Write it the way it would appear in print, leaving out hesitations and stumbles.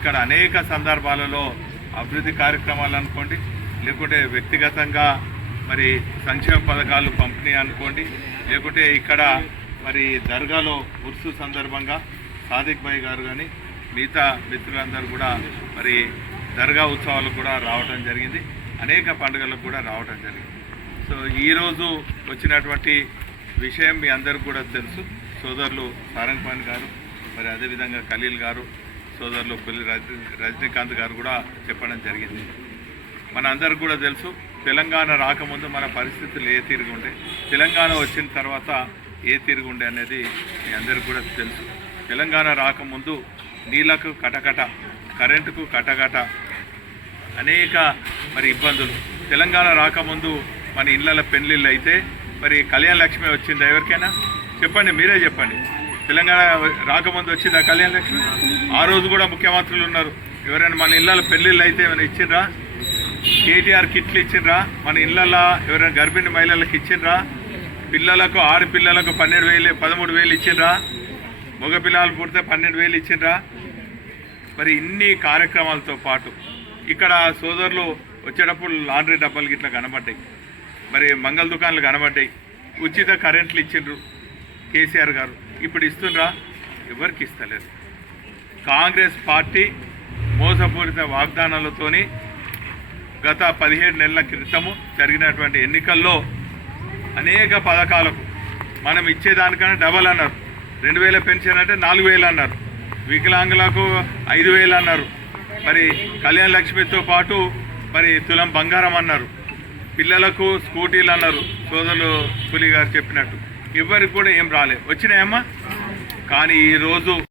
ఇక్కడ అనేక సందర్భాలలో అభివృద్ధి కార్యక్రమాలు అనుకోండి, లేకుంటే వ్యక్తిగతంగా మరి సంక్షేమ పథకాలు పంపిణీ అనుకోండి, లేకుంటే ఇక్కడ మరి దర్గాలో ఉర్సు సందర్భంగా సాదిక్ భాయ్ గారు కానీ మిగతా మిత్రులందరూ కూడా మరి దర్గా ఉత్సవాలకు కూడా రావడం జరిగింది, అనేక పండుగలకు కూడా రావడం జరిగింది. సో ఈరోజు వచ్చినటువంటి విషయం మీ అందరికీ కూడా తెలుసు. సోదరులు సారంగ్ పాన్ గారు, మరి అదేవిధంగా ఖలీల్ గారు, సోదరులు పులి రజనీకాంత్ గారు కూడా చెప్పడం జరిగింది. మన అందరికి కూడా తెలుసు, తెలంగాణ రాకముందు మన పరిస్థితులు ఏ తీరుగా ఉండే, తెలంగాణ వచ్చిన తర్వాత ఏ తీరుగా ఉండే అనేది మీ అందరికి కూడా తెలుసు. తెలంగాణ రాకముందు నీళ్లకు కటకట, కరెంటుకు కటకట, అనేక మరి ఇబ్బందులు. తెలంగాణ రాకముందు మన ఇళ్ళ పెళ్ళిళ్ళు అయితే మరి కళ్యాణ లక్ష్మి వచ్చిందా ఎవరికైనా? చెప్పండి, మీరే చెప్పండి. తెలంగాణ రాకముందు వచ్చిందా కళ్యాణ లక్ష్మి? ఆ రోజు కూడా ముఖ్యమంత్రులు ఉన్నారు. ఎవరైనా మన ఇళ్ళ పెళ్ళిళ్ళు అయితే ఏమైనా ఇచ్చిండ్రా? కేటీఆర్ కిట్లు ఇచ్చిండ్రా? మన ఇళ్ళల్లో ఎవరైనా గర్భిణీ మహిళలకు ఇచ్చిండ్రా? పిల్లలకు, ఆడపిల్లలకు 13,000 ఇచ్చిండ్రా? మగ పిల్లలు పుడితే 12,000 ఇచ్చిండ్రా? మరి ఇన్ని కార్యక్రమాలతో పాటు ఇక్కడ సోదరులు వచ్చేటప్పుడు లాండ్రీ డబ్బాలు ఇట్లా కనబడ్డాయి, మరి మంగళ దుకాణాలు కనబడ్డాయి, ఉచిత కరెంట్లు ఇచ్చిండ్రు కేసీఆర్ గారు. ఇప్పుడు ఇస్తుండ్రా? ఎవరికి ఇస్తలేదు. కాంగ్రెస్ పార్టీ మోసపూరిత వాగ్దానాలతోని గత 17 నెలల క్రితము జరిగినటువంటి ఎన్నికల్లో అనేక పథకాలకు మనం ఇచ్చేదానికన్నా డబల్ అన్నారు. 2,000 పెన్షన్ అంటే 4,000 అన్నారు, వికలాంగులకు 5,000 అన్నారు, మరి కళ్యాణ లక్ష్మితో పాటు మరి తులం బంగారం అన్నారు, పిల్లలకు స్కూటీలు అన్నారు. సోదరులు పులి గారు చెప్పినట్టు ఎవరికి కూడా ఏం రాలేదు. వచ్చినాయమ్మా. కానీ ఈరోజు